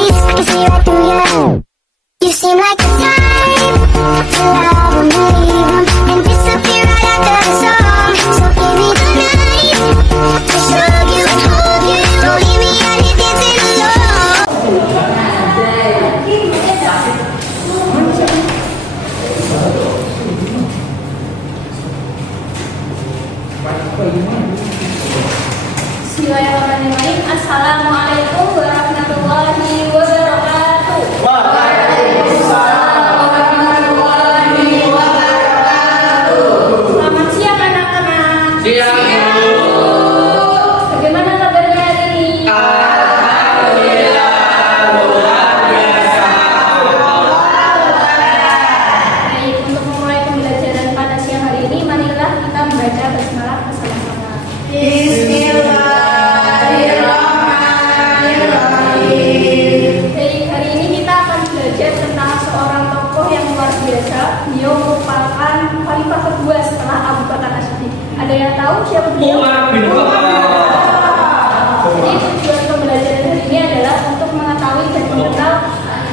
night, I can see right through you. You seem like the type to love and leave and disappear right after the song. So give me the night to show you and hold you. Don't leave me out here dancing alone. Bismillahirrahmanirrahim. Assalamualaikum warahmatullahi wabarakatuh. Selamat siang anak-anak. Bagaimana kabarnya hari ini? Baik, untuk memulai pembelajaran pada siang hari ini, marilah kita membaca basmalah bersama-sama. Baik, hari ini kita akan belajar tentang seorang tokoh yang luar biasa. Beliau merupakan khalifah kedua setelah Abu Bakar As-Siddiq. Ada yang tahu siapa beliau? Umar bin Khattab. Jadi tujuan pembelajaran hari ini adalah untuk mengetahui dan mengenal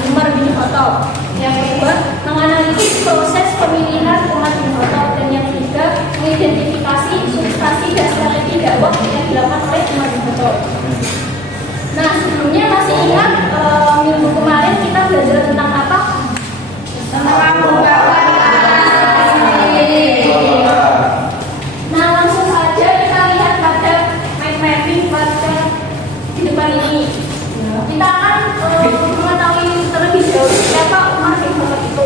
Umar bin Khattab. Yang kedua, menganalisis proses pemilihan Umar bin Khattab. Dan yang ketiga, mengidentifikasi substansi dan strategi dakwah yang dilakukan oleh Umar bin Khattab. Nah, sebelumnya masih ingat minggu kemarin kita belajar tentang apa? Tentang Abu Bakar. Nah, langsung saja kita lihat pada mind mapping pada di depan ini. Kita akan mengetahui terlebih dahulu siapa Umar bin Khattab itu.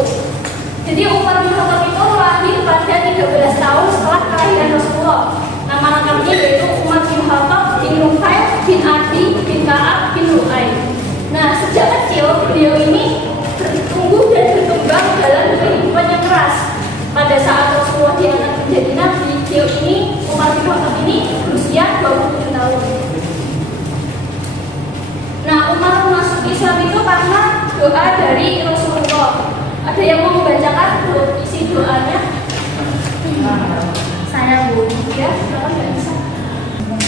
Jadi Umar bin Khattab itu lahir pada 13 tahun setelah kelahiran Rasulullah. Nama lengkapnya yaitu Umar bin Khattab bin Nufail bin Adi bin Ka'ab bin Lu'ay. Nah, sejak kecil beliau ini bertumbuh dan berkembang dalam kehidupan yang keras. Pada saat Rasulullah diangkat menjadi nabi, beliau ini Umar bin Khattab ini berusia 27 tahun. Nah, Umar masuk Islam itu karena doa dari Rasulullah. Ada yang mau membacakan isi doanya? Saya Bu. Ya, silakan Mbak Nisa.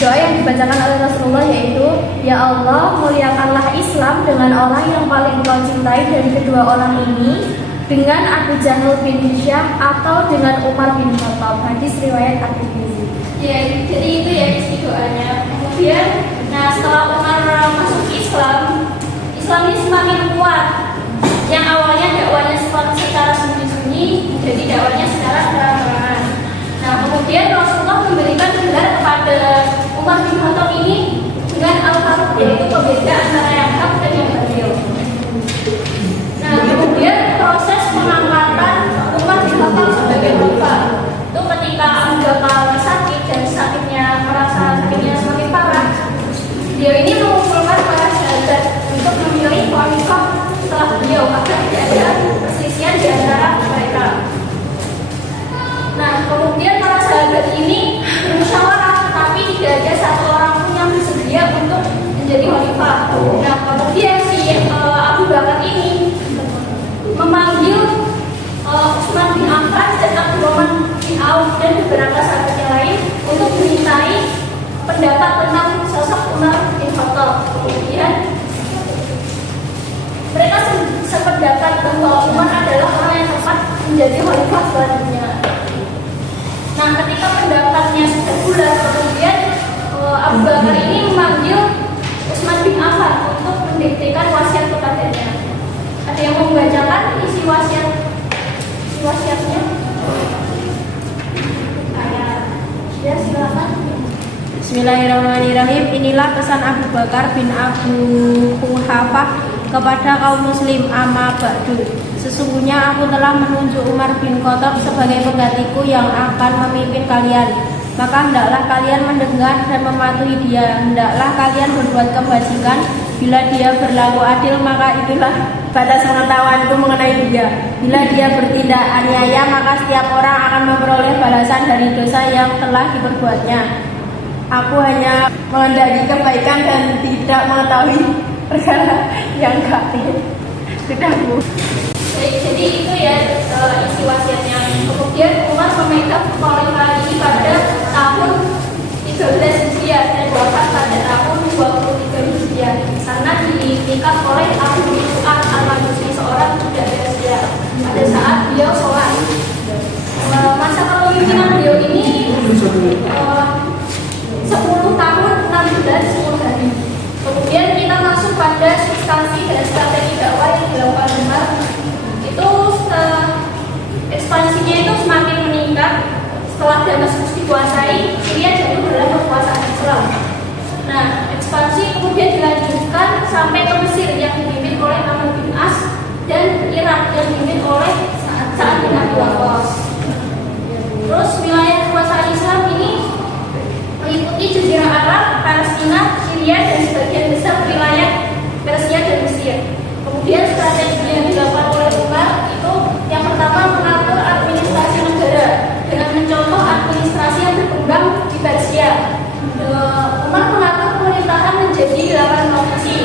Doa yang dibacakan oleh Rasulullah yaitu, Ya Allah, muliakanlah Islam dengan orang yang paling Engkau cintai dari kedua orang ini, dengan Abu Jahal bin Hisham atau dengan Umar bin Khattab. Hadis riwayat At-Tirmidzi. Ya, jadi itu ya isi doanya. Kemudian, nah setelah Umar masuk Islam, Islam ini semakin kuat. Yang awalnya dakwanya secara sembunyi-sembunyi, menjadi dakwanya secara terang-terangan. Nah, kemudian Rasulullah memberikan gelar kepada Umar bin Khattab ini dengan Al-Faruq, yaitu pembeda antara yang hak dan yang batil. Nah, kemudian proses pengangkatan Umar bin Khattab sebagai khalifah itu ketika Abu Bakar sakit dan merasa sakitnya semakin parah, dia ini mengumpulkan para sahabat untuk memilih khalifah setelah beliau agar tidak ada perselisihan di antara mereka. Nah, kemudian para sahabat ini bermusyawarah, tapi tidak ada satu orang pun yang bersedia untuk menjadi khalifah. Nah, kemudian si Abu Bakar ini memanggil Utsman bin Affan dan Abdurrahman bin Auf dan beberapa sahabat yang lain untuk dimintai pendapat tentang sosok Umar bin Khattab. Kemudian mereka sependapat bahwa Umar adalah orang yang tepat menjadi khalifah selanjutnya. Nah, ketika pendapatnya sudah bulat, kemudian Abu Bakar ini memanggil Utsman bin Affan untuk mendiktekan wasiat kepadanya. Ada yang mau membacakan isi wasiatnya? Ya, silakan. Bismillahirrahmanirrahim. Inilah pesan Abu Bakar bin Abu Quhafah kepada kaum muslim, amma ba'du. Sesungguhnya aku telah menunjuk Umar bin Khattab sebagai penggantiku yang akan memimpin kalian. Maka hendaklah kalian mendengar dan mematuhi dia. Hendaklah kalian berbuat kebajikan. Bila dia berlaku adil, maka itulah batas pengetahuanku mengenai dia. Bila dia bertindak aniaya, maka setiap orang akan memperoleh balasan dari dosa yang telah diperbuatnya. Aku hanya menghendaki kebaikan dan tidak mengetahui perkara yang gaib. Sudah, Bu. Jadi itu ya isi wasiatnya. Kemudian Umar memegang khalifah ini pada tahun 13 Hijriah dan wafat pada tahun 23 Hijriah. Karena di dibuktikan oleh Abu Su'ad al-Majusi, seorang budak Persia, pada saat beliau sholat. Masa kepemimpinan beliau ini 10 tahun 6 bulan 10 hari. Kemudian kita masuk pada substansi dan strategi dakwah yang dilakukan Umar. Itu ekspansinya itu semakin meningkat setelah Damaskus dikuasai, Syria jadi adalah kekuasaan Islam. Nah, ekspansi kemudian dilanjutkan sampai ke Mesir yang dipimpin oleh Amr bin As dan Irak yang dipimpin oleh Sa'ad bin Abi Waqqas. Terus wilayah kekuasaan Islam ini meliputi Jazirah Arab, Palestina, Syria dan sebagian besar wilayah Persia dan Mesir. Kemudian strategi yang dilakukan oleh Umar itu yang pertama mengatur administrasi negara dengan mencontoh administrasi yang berkembang di Persia. Umar mengatur pemerintahan menjadi 8 provinsi.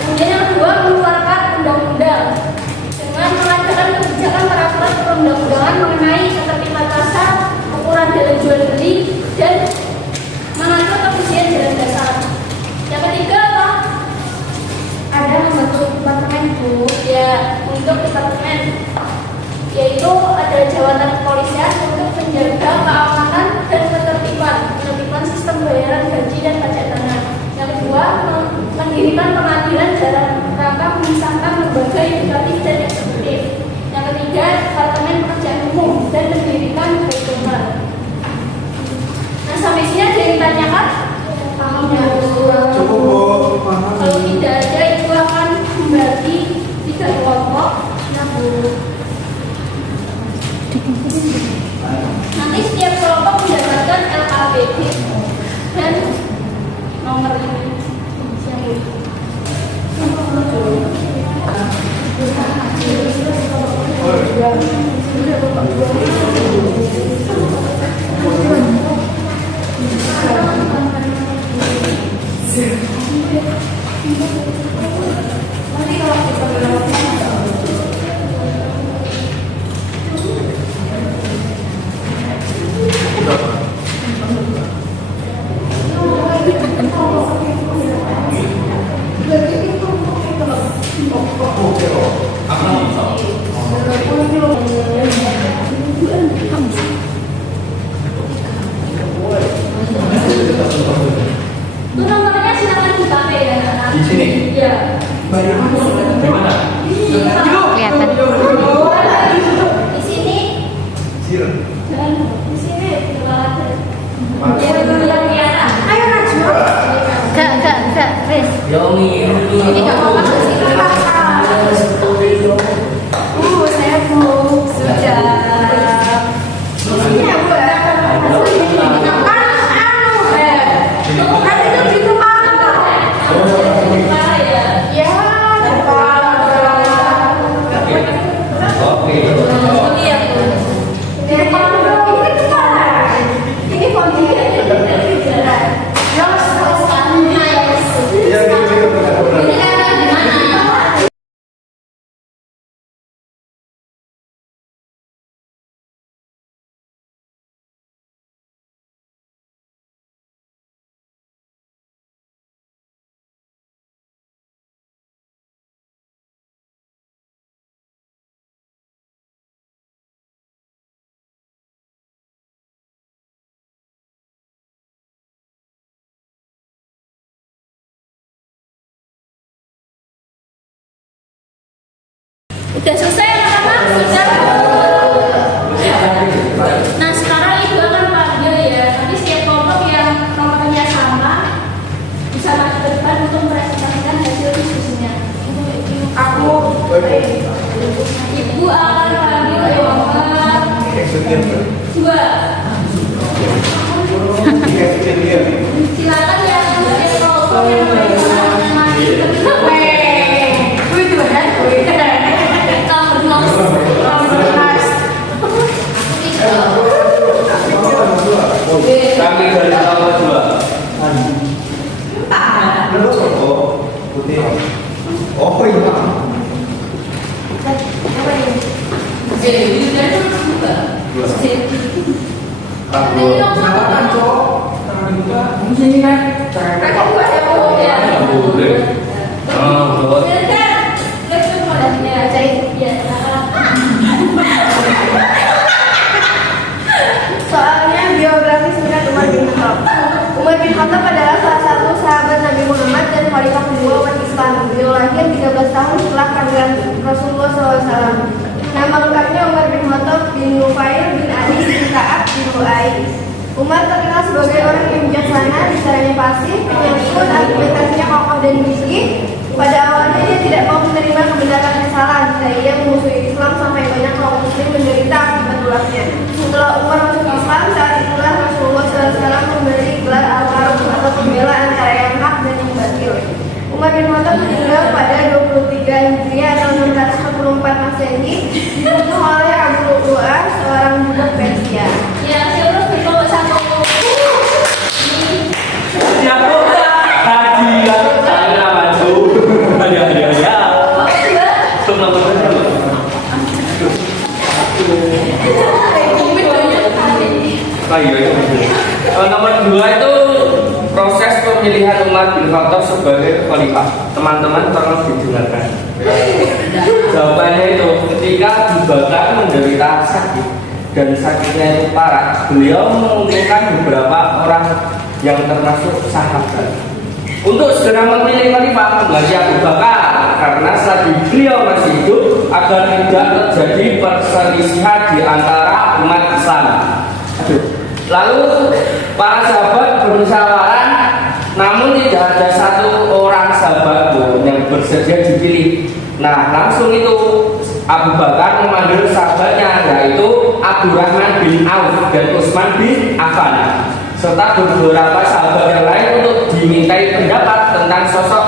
Kemudian yang kedua mengeluarkan undang-undang dengan melancarkan kebijakan peraturan perundang-undangan mengenai ketertiban pasar, ukuran dan jual beli dan mengatur kebersihan jalan dasar. Yang ketiga apa? Ada membentuk departemen ya untuk departemen, yaitu ada jabatan kepolisian untuk menjaga keamanan dan ketertiban sistem bayaran gaji dan pajak tanah. Yang kedua, mendirikan pengadilan dalam rangka memisahkan lembaga yudikatif dan eksekutif. Yang ketiga, departemen pekerjaan umum dan mendirikan Baitul. Nah, sampai sini ada yang ditanyakan? Paham ya? Cukup, Bu. Kalau tidak ada, itu akan membagi 3 kelompok. Nah, Bu. Nanti setiap kelompok mendapatkan LKPD dan nomor ini. Itu nomornya silakan dipakai ya. Di sini? Iya. Di mana? Kelihatan. Di sini Siren. dan di sini juga ada. Ya, yang kelihatan. Ayo Najwa. Enggak, Riz. Ini nggak apa-apa ke sini. Saya mau sudah. Di sini ya, Bu. Kan itu di kepala. Ya, di kepala. Oke. Ini ya, Bu. Di kepala. Ini kepala. Ini kondisinya. Iya, gitu. Ini kan di mana? Udah selesai anak-anak? Sudah. Nah, sekarang Ibu akan panggil ya. Nanti setiap kelompok yang nomornya sama bisa maju ke depan untuk mempresentasikan hasil diskusinya. Ibu akan panggil nomor 2. Silakan ya setiap kelompok yang nomornya maju ke depan. Kami dari nomor 2. Putih. Oh iya. Boleh. Islam. Beliau lahir 13 tahun setelah kehadiran Rasulullah SAW. Nama lengkapnya Umar bin Khattab bin Nufail bin Ali bin Ka'ab bin Lu'ay. Umar terkenal sebagai orang yang bijaksana, bicaranya fasih, penyantun, argumentasinya kokoh dan gigih. Pada awalnya dia tidak mau menerima kebenaran yang salah jika ia memusuhi Islam sampai banyak kaum muslim menderita akibat ulahnya. Setelah Umar masuk Islam, saat itulah Rasulullah SAW memberi gelar Al-Faruq atau pembela antara yang hak dan yang batil. Umar bin Khattab meninggal pada 23 Hijriah atau 644 Masehi, dibunuh oleh Abu Lu'lu'ah, seorang budak Persia. Ya, siapa berbawa satu? Siapa? Tadi saya maju. Ya. Nomor berapa? Nomor 2 itu proses pemilihan Umar bin Khattab sebagai khalifah. Teman-teman tolong didengarkan. Jawabannya itu ketika Abu Bakar menderita sakit dan sakitnya itu parah, beliau mengumpulkan beberapa orang yang termasuk sahabat untuk segera memilih khalifah mengganti Abu Bakar karena selagi beliau masih hidup agar tidak terjadi perselisihan di antara umat Islam. Lalu para sahabat bermusyawarah, namun tidak ada satu orang sahabat pun yang bersedia dipilih. Nah, langsung itu Abu Bakar memanggil sahabatnya, yaitu Abdurrahman bin Auf dan Utsman bin Affan, serta beberapa sahabat yang lain untuk dimintai pendapat tentang sosok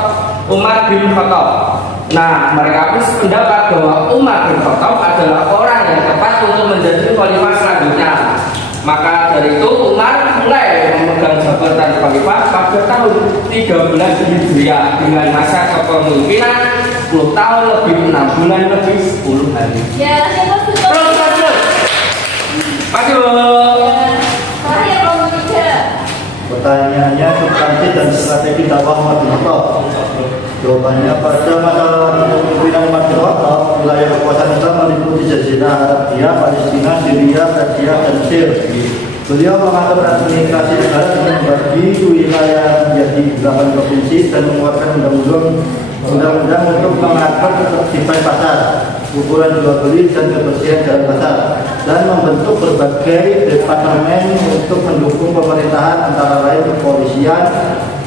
Umar bin Khattab. Nah, mereka pun sependapat bahwa Umar bin Khattab adalah orang yang tepat untuk menjadi khalifah selanjutnya. Maka dari itu Umar mulai memegang jabatan khalifah pada tahun 13 Hijriah dengan masa kepemimpinan 10 tahun lebih 6 bulan lebih 10 hari. Ya, siapa betul? Maju. Saya nomor 3. Pertanyaannya substansi dan strategi dakwah Umar bin Khattab. Jawabannya, pada masa kepemimpinan Umar bin Khattab, wilayah kekuasaan Islam meliputi Jazirah Arabia, Palestina, Syria, Persia, dan Mesir. Beliau mengatur administrasi negara dengan membagi wilayah menjadi 8 provinsi dan mengeluarkan undang-undang untuk mengatur ketertiban pasar, ukuran jual beli dan kebersihan jalan pasar, dan membentuk berbagai departemen untuk mendukung pemerintahan antara lain kepolisian,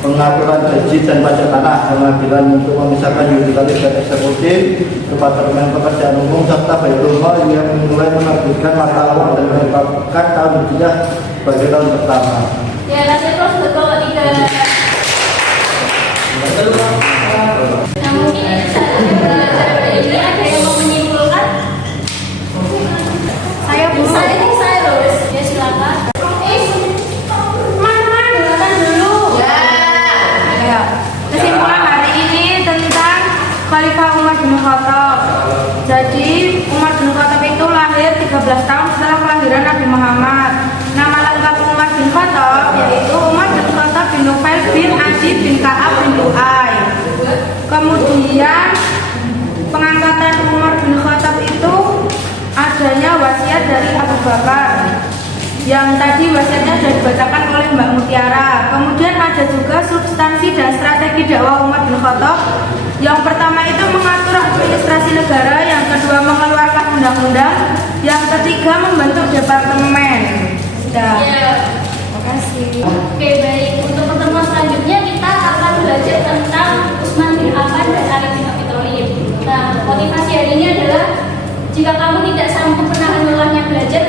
pengaturan gaji dan pajak tanah, pengadilan untuk memisahkan yudikatif dan eksekutif, departemen pekerjaan umum, serta Baitul Mal yang mulai menerbitkan mata uang dan menetapkan tahun Hijriah sebagai tahun pertama. Ya, siapa betul 3. Nah, mungkin ini ada yang mau menyimpulkan? Saya Saya loh. Ya, silakan. Dengarkan dulu. Ya. Kesimpulan hari ini tentang Khalifah Umar bin Khattab. Jadi Umar bin Khattab itu lahir 13 tahun setelah kelahiran Nabi Muhammad. Nama lengkap Umar bin Khattab yaitu Umar bin Khattab bin Nufail bin Adi bin Ka'ab bin Lu'ay. Kemudian pengangkatan Umar bin Khattab itu adanya wasiat dari Abu Bakar yang tadi wasiatnya sudah dibacakan oleh Mbak Mutiara. Kemudian ada juga substansi dan strategi dakwah Umar bin Khattab. Yang pertama itu mengatur administrasi negara, yang kedua mengeluarkan undang-undang, yang ketiga membentuk departemen. Sudah. Ya. Terima kasih. Oke, baik. Untuk pertemuan selanjutnya kita akan belajar tentang Utsman bin Affan dan Ali bin Abi Thalib. Nah, motivasi hari ini adalah jika kamu tidak sanggup menahan lelahnya belajar,